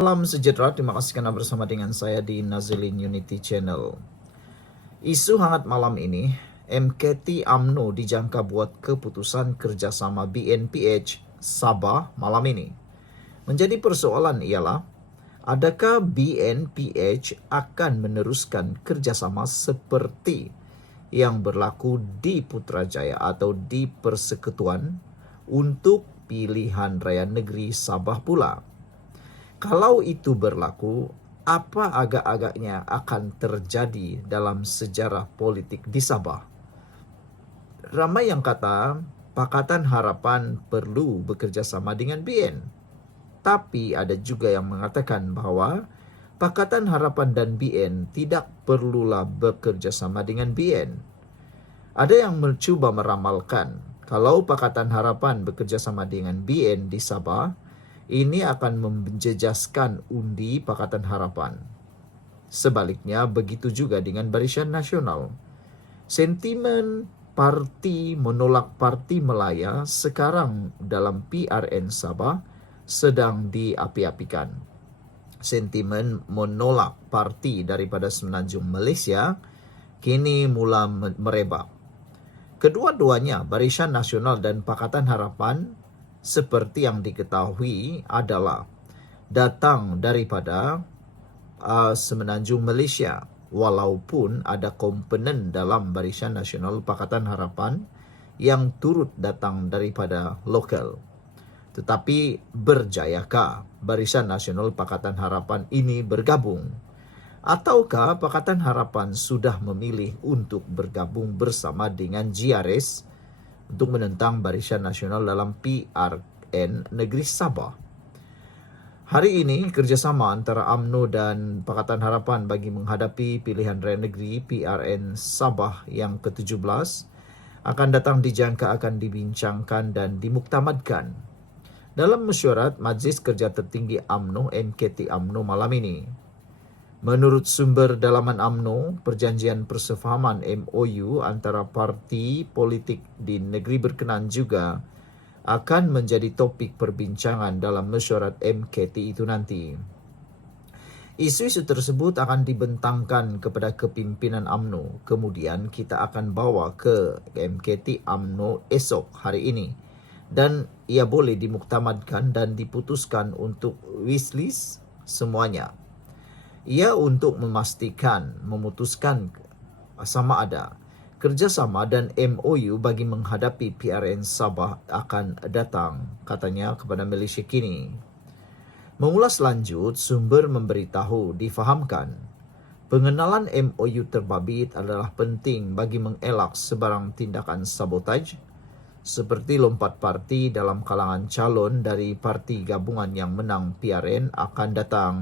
Salam sejahtera, terima kasih karena bersama dengan saya di Nazilin Unity Channel. Isu hangat malam ini, MKT UMNO dijangka buat keputusan kerjasama BNPH Sabah malam ini. Menjadi persoalan ialah, adakah BNPH akan meneruskan kerjasama seperti yang berlaku di Putrajaya atau di Persekutuan untuk pilihan raya negeri Sabah pula? Kalau itu berlaku, apa agak-agaknya akan terjadi dalam sejarah politik di Sabah? Ramai yang kata Pakatan Harapan perlu bekerja sama dengan BN. Tapi ada juga yang mengatakan bahwa Pakatan Harapan dan BN tidak perlulah bekerja sama dengan BN. Ada yang mencuba meramalkan kalau Pakatan Harapan bekerja sama dengan BN di Sabah, ini akan menjejaskan undi Pakatan Harapan. Sebaliknya, begitu juga dengan Barisan Nasional. Sentimen parti menolak Parti Melaya sekarang dalam PRN Sabah sedang diapi-apikan. Sentimen menolak parti daripada Semenanjung Malaysia kini mula merebak. Kedua-duanya, Barisan Nasional dan Pakatan Harapan, seperti yang diketahui adalah datang daripada Semenanjung Malaysia, walaupun ada komponen dalam Barisan Nasional Pakatan Harapan yang turut datang daripada lokal. Tetapi berjayakah Barisan Nasional Pakatan Harapan ini bergabung? Ataukah Pakatan Harapan sudah memilih untuk bergabung bersama dengan GRS untuk menentang Barisan Nasional dalam PRN Negeri Sabah? Hari ini, kerjasama antara UMNO dan Pakatan Harapan bagi menghadapi pilihan raya negeri PRN Sabah yang ke-17 akan datang dijangka akan dibincangkan dan dimuktamadkan dalam mesyuarat Majlis Kerja Tertinggi UMNO MKT UMNO malam ini. Menurut sumber dalaman UMNO, perjanjian persefahaman MOU antara parti politik di negeri berkenaan juga akan menjadi topik perbincangan dalam mesyuarat MKT itu nanti. Isu-isu tersebut akan dibentangkan kepada kepimpinan UMNO. Kemudian kita akan bawa ke MKT UMNO esok hari ini. Dan ia boleh dimuktamadkan dan diputuskan untuk wishlist semuanya. Ia untuk memutuskan sama ada kerjasama dan MOU bagi menghadapi PRN Sabah akan datang, katanya kepada Malaysia Kini. Mengulas lanjut, sumber memberitahu difahamkan pengenalan MOU terbabit adalah penting bagi mengelak sebarang tindakan sabotaj seperti lompat parti dalam kalangan calon dari parti gabungan yang menang PRN akan datang.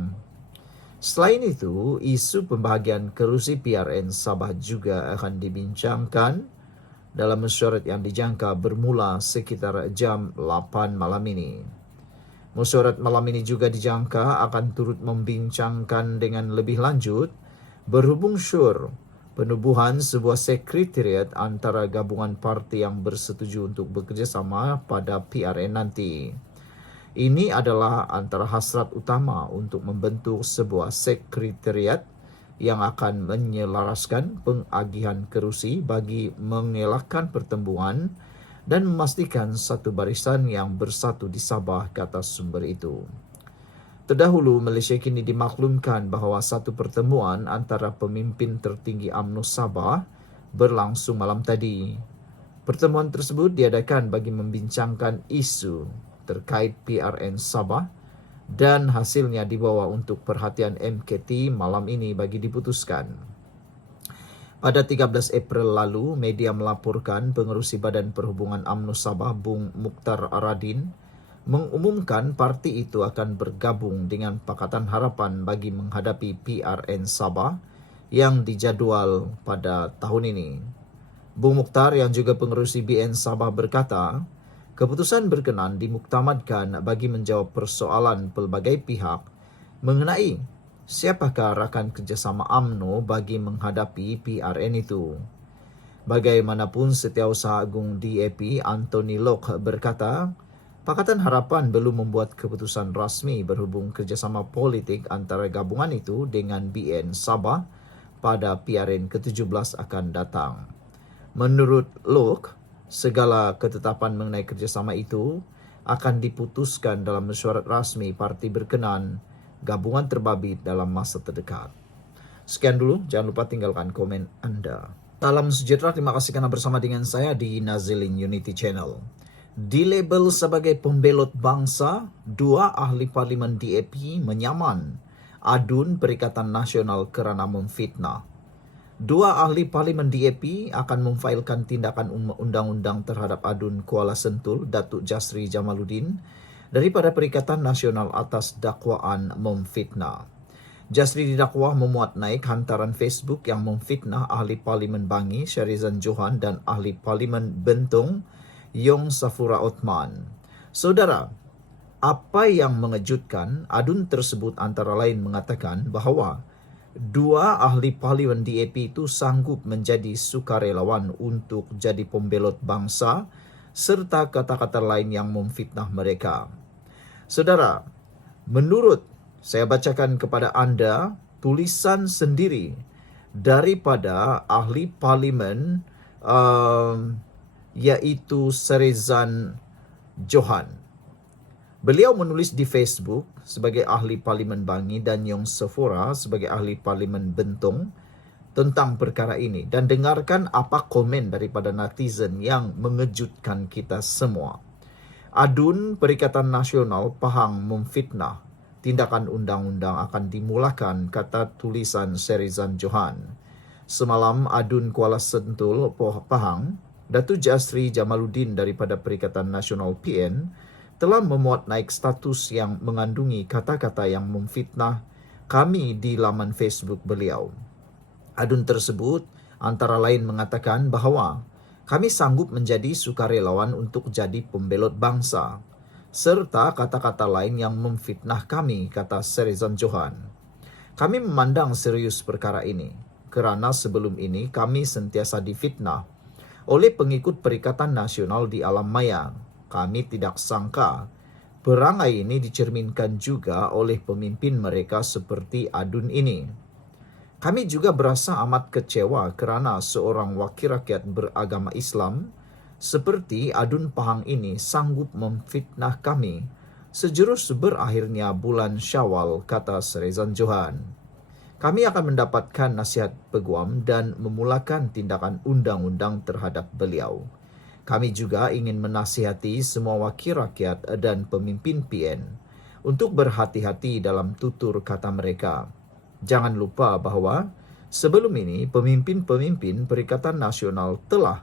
Selain itu, isu pembahagian kerusi PRN Sabah juga akan dibincangkan dalam mesyuarat yang dijangka bermula sekitar jam 8 malam ini. Mesyuarat malam ini juga dijangka akan turut membincangkan dengan lebih lanjut berhubung syur penubuhan sebuah sekretariat antara gabungan parti yang bersetuju untuk bekerjasama pada PRN nanti. Ini adalah antara hasrat utama untuk membentuk sebuah sekretariat yang akan menyelaraskan pengagihan kerusi bagi mengelakkan pertempuran dan memastikan satu barisan yang bersatu di Sabah, kata sumber itu. Terdahulu, Malaysia kini dimaklumkan bahawa satu pertemuan antara pemimpin tertinggi UMNO Sabah berlangsung malam tadi. Pertemuan tersebut diadakan bagi membincangkan isu terkait PRN Sabah dan hasilnya dibawa untuk perhatian MKT malam ini bagi diputuskan. Pada 13 April lalu, media melaporkan pengerusi Badan Perhubungan UMNO Sabah Bung Mukhtar Aradin mengumumkan parti itu akan bergabung dengan Pakatan Harapan bagi menghadapi PRN Sabah yang dijadual pada tahun ini. Bung Mukhtar yang juga pengerusi BN Sabah berkata, keputusan berkenan dimuktamadkan bagi menjawab persoalan pelbagai pihak mengenai siapakah rakan kerjasama UMNO bagi menghadapi PRN itu. Bagaimanapun, Setiausaha Agung DAP Anthony Locke berkata, Pakatan Harapan belum membuat keputusan rasmi berhubung kerjasama politik antara gabungan itu dengan BN Sabah pada PRN ke-17 akan datang. Menurut Lok, segala ketetapan mengenai kerjasama itu akan diputuskan dalam mesyuarat rasmi parti berkenan gabungan terbabit dalam masa terdekat. Sekian dulu, jangan lupa tinggalkan komen Anda. Salam sejahtera, terima kasih karena bersama dengan saya di Nazilin Unity Channel. Dilabel sebagai pembelot bangsa, 2 ahli parlimen DAP menyaman adun Perikatan Nasional kerana memfitnah. 2 ahli parlimen DAP akan memfailkan tindakan undang-undang terhadap adun Kuala Sentul, Datuk Jasri Jamaluddin, daripada Perikatan Nasional atas dakwaan memfitnah. Jasri didakwa memuat naik hantaran Facebook yang memfitnah ahli parlimen Bangi Syarizan Johan dan ahli parlimen Bentong Yong Safura Othman. Saudara, apa yang mengejutkan, adun tersebut antara lain mengatakan bahawa 2 ahli parlimen DAP itu sanggup menjadi sukarelawan untuk jadi pembelot bangsa serta kata-kata lain yang memfitnah mereka. Saudara, menurut saya bacakan kepada anda tulisan sendiri daripada ahli parlimen iaitu Syarizan Johan. Beliau menulis di Facebook sebagai ahli parlimen Bangi dan Yong Safura sebagai ahli parlimen Bentong tentang perkara ini, dan dengarkan apa komen daripada netizen yang mengejutkan kita semua. Adun Perikatan Nasional Pahang memfitnah, tindakan undang-undang akan dimulakan, kata tulisan Syarizan Johan. Semalam adun Kuala Sentul Pahang, Datuk Jasri Jamaluddin daripada Perikatan Nasional PN telah memuat naik status yang mengandungi kata-kata yang memfitnah kami di laman Facebook beliau. Adun tersebut antara lain mengatakan bahawa kami sanggup menjadi sukarelawan untuk jadi pembelot bangsa, serta kata-kata lain yang memfitnah kami, kata Syarizan Johan. Kami memandang serius perkara ini kerana sebelum ini kami sentiasa difitnah oleh pengikut Perikatan Nasional di alam maya. Kami tidak sangka perangai ini dicerminkan juga oleh pemimpin mereka seperti adun ini. Kami juga berasa amat kecewa kerana seorang wakil rakyat beragama Islam seperti adun Pahang ini sanggup memfitnah kami sejurus berakhirnya bulan Syawal, kata Syarizan Johan. Kami akan mendapatkan nasihat peguam dan memulakan tindakan undang-undang terhadap beliau. Kami juga ingin menasihati semua wakil rakyat dan pemimpin PN untuk berhati-hati dalam tutur kata mereka. Jangan lupa bahawa sebelum ini pemimpin-pemimpin Perikatan Nasional telah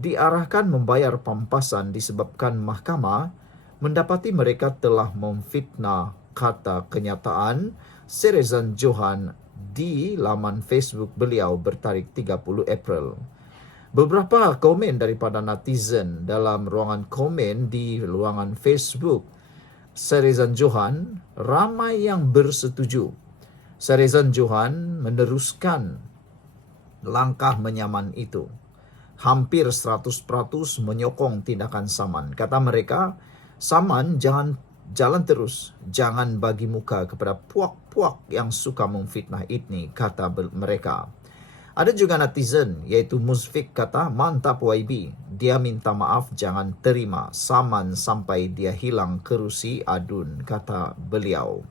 diarahkan membayar pampasan disebabkan mahkamah mendapati mereka telah memfitnah, kata kenyataan Syarizan Johan di laman Facebook beliau bertarikh 30 April. Beberapa komen daripada netizen dalam ruangan komen di ruangan Facebook Syarizan Johan, ramai yang bersetuju. Syarizan Johan meneruskan langkah menyaman itu. Hampir 100% menyokong tindakan Saman. Kata mereka, Saman jangan jalan terus, jangan bagi muka kepada puak-puak yang suka memfitnah ini, kata mereka. Ada juga netizen, iaitu Musfik kata, mantap YB, dia minta maaf jangan terima Saman sampai dia hilang kerusi adun, kata beliau.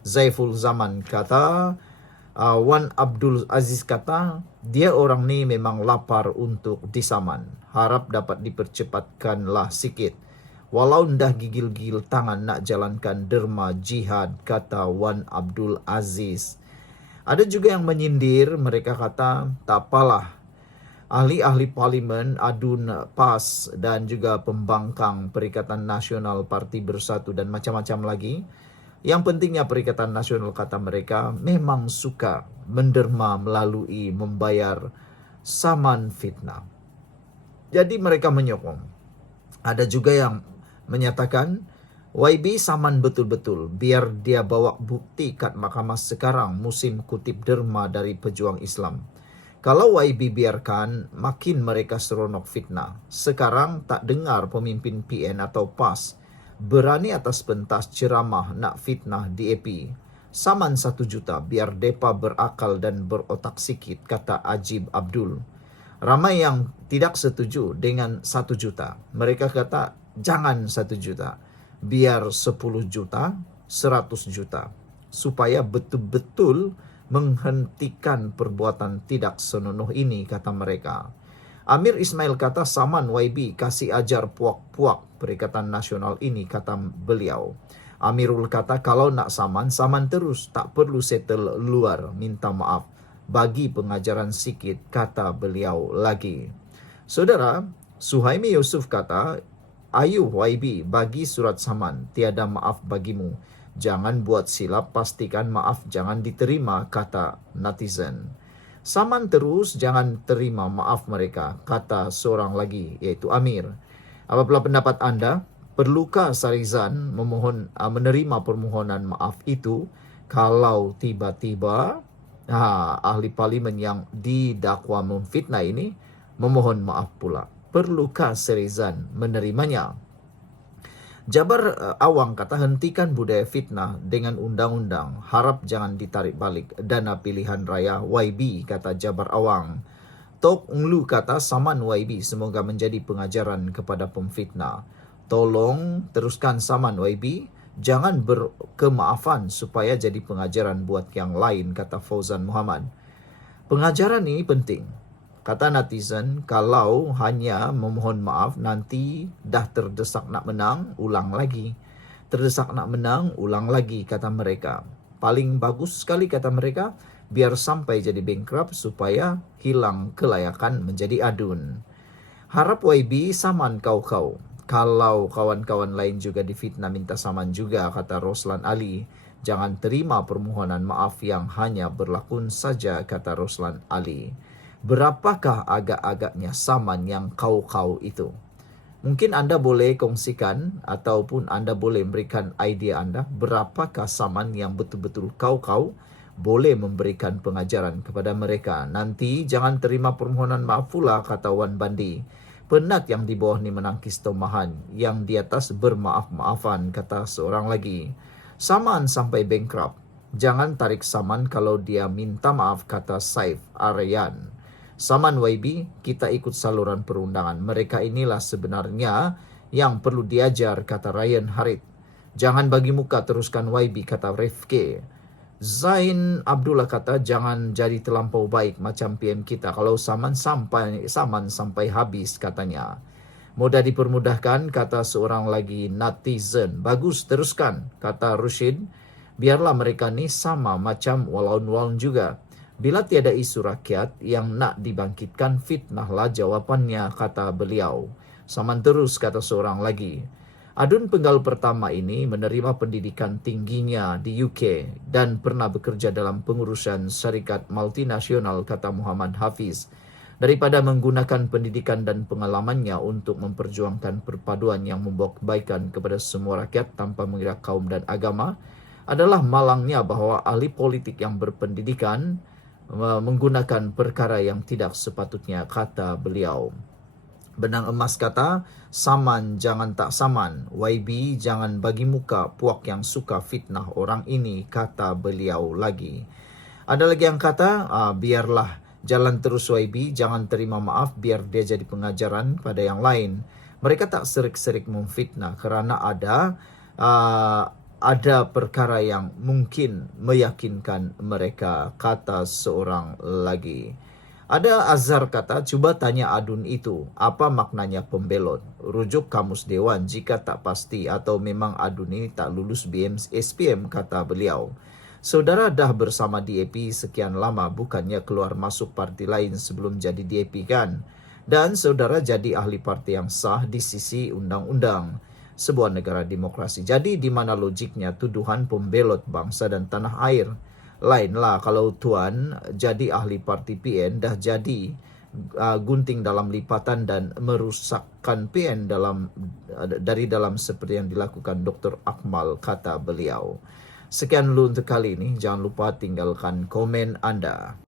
Zaiful Zaman kata, Wan Abdul Aziz kata, dia orang ni memang lapar untuk disaman, harap dapat dipercepatkanlah sikit. Walau ndah gigil-gigil tangan nak jalankan derma jihad, kata Wan Abdul Aziz. Ada juga yang menyindir, mereka kata, tak apalah. Ahli-ahli parlimen, adun PAS dan juga pembangkang Perikatan Nasional Parti Bersatu dan macam-macam lagi. Yang pentingnya Perikatan Nasional, kata mereka, memang suka menderma melalui membayar saman fitnah. Jadi mereka menyokong. Ada juga yang menyatakan YB saman betul-betul, biar dia bawa bukti kat mahkamah sekarang musim kutip derma dari pejuang Islam. Kalau YB biarkan, makin mereka seronok fitnah. Sekarang tak dengar pemimpin PN atau PAS berani atas pentas ceramah nak fitnah DAP. Saman 1 juta biar depa berakal dan berotak sikit, kata Ajib Abdul. Ramai yang tidak setuju dengan 1 juta. Mereka kata jangan 1 juta, biar 10 juta, 100 juta. Supaya betul-betul menghentikan perbuatan tidak senonoh ini, kata mereka. Amir Ismail kata saman YB kasih ajar puak-puak Perikatan Nasional ini, kata beliau. Amirul kata kalau nak saman, saman terus, tak perlu settle luar, minta maaf. Bagi pengajaran sikit, kata beliau lagi. Saudara, Suhaimi Yusuf kata, ayu YB bagi surat saman, tiada maaf bagimu. Jangan buat silap, pastikan maaf jangan diterima, kata netizen. Saman terus, jangan terima maaf mereka, kata seorang lagi, yaitu Amir. Apabila pendapat anda? Perlukah Sarizan menerima permohonan maaf itu kalau tiba-tiba ahli parlimen yang didakwa memfitnah ini memohon maaf pula? Perlukah Sarizan menerimanya? Jabar Awang kata hentikan budaya fitnah dengan undang-undang. Harap jangan ditarik balik dana pilihan raya YB, kata Jabar Awang. Tok Nglu kata saman YB semoga menjadi pengajaran kepada pemfitnah. Tolong teruskan saman YB. Jangan berkemaafan supaya jadi pengajaran buat yang lain, kata Fauzan Muhammad. Pengajaran ini penting. Kata netizen, kalau hanya memohon maaf nanti dah terdesak nak menang, ulang lagi. Terdesak nak menang, ulang lagi, kata mereka. Paling bagus sekali, kata mereka, biar sampai jadi bankrupt supaya hilang kelayakan menjadi adun. Harap YB saman kau-kau. Kalau kawan-kawan lain juga difitnah minta saman juga, kata Roslan Ali. Jangan terima permohonan maaf yang hanya berlakon saja, kata Roslan Ali. Berapakah agak-agaknya saman yang kau-kau itu? Mungkin anda boleh kongsikan ataupun anda boleh memberikan idea anda. Berapakah saman yang betul-betul kau-kau? Boleh memberikan pengajaran kepada mereka. Nanti jangan terima permohonan maaf pula, kata Wan Bandi. Penat yang di bawah ni menangkis tomahan, yang di atas bermaaf-maafan, kata seorang lagi. Saman sampai bankrupt. Jangan tarik saman kalau dia minta maaf, kata Saif Aryan. Saman YB, kita ikut saluran perundangan. Mereka inilah sebenarnya yang perlu diajar, kata Ryan Harit. Jangan bagi muka, teruskan YB, kata Rifke. Zain Abdullah kata jangan jadi terlampau baik macam PM kita. Kalau saman sampai habis, katanya. Mudah dipermudahkan, kata seorang lagi netizen. Bagus, teruskan, kata Rushid. Biarlah mereka ni sama macam walaun-walaun juga. Bila tiada isu rakyat yang nak dibangkitkan, fitnahlah jawapannya, kata beliau. Saman terus, kata seorang lagi. Adun penggal pertama ini menerima pendidikan tingginya di UK dan pernah bekerja dalam pengurusan syarikat multinasional, kata Muhammad Hafiz. Daripada menggunakan pendidikan dan pengalamannya untuk memperjuangkan perpaduan yang membawa kebaikan kepada semua rakyat tanpa mengira kaum dan agama, adalah malangnya bahawa ahli politik yang berpendidikan menggunakan perkara yang tidak sepatutnya, kata beliau. Benang emas kata, saman jangan tak saman. YB jangan bagi muka puak yang suka fitnah orang ini, kata beliau lagi. Ada lagi yang kata, biarlah jalan terus YB, jangan terima maaf biar dia jadi pengajaran pada yang lain. Mereka tak serik-serik memfitnah kerana ada perkara yang mungkin meyakinkan mereka, kata seorang lagi. Ada Azhar kata, cuba tanya adun itu, apa maknanya pembelot? Rujuk Kamus Dewan jika tak pasti atau memang adun ini tak lulus SPM, kata beliau. Saudara dah bersama DAP sekian lama, bukannya keluar masuk parti lain sebelum jadi DAP kan? Dan saudara jadi ahli parti yang sah di sisi undang-undang sebuah negara demokrasi. Jadi di mana logiknya tuduhan pembelot bangsa dan tanah air? Lainlah kalau tuan jadi ahli parti PN dah jadi gunting dalam lipatan dan merusakkan PN dari dalam seperti yang dilakukan Dr. Akmal, kata beliau. Sekian dulu untuk kali ini. Jangan lupa tinggalkan komen anda.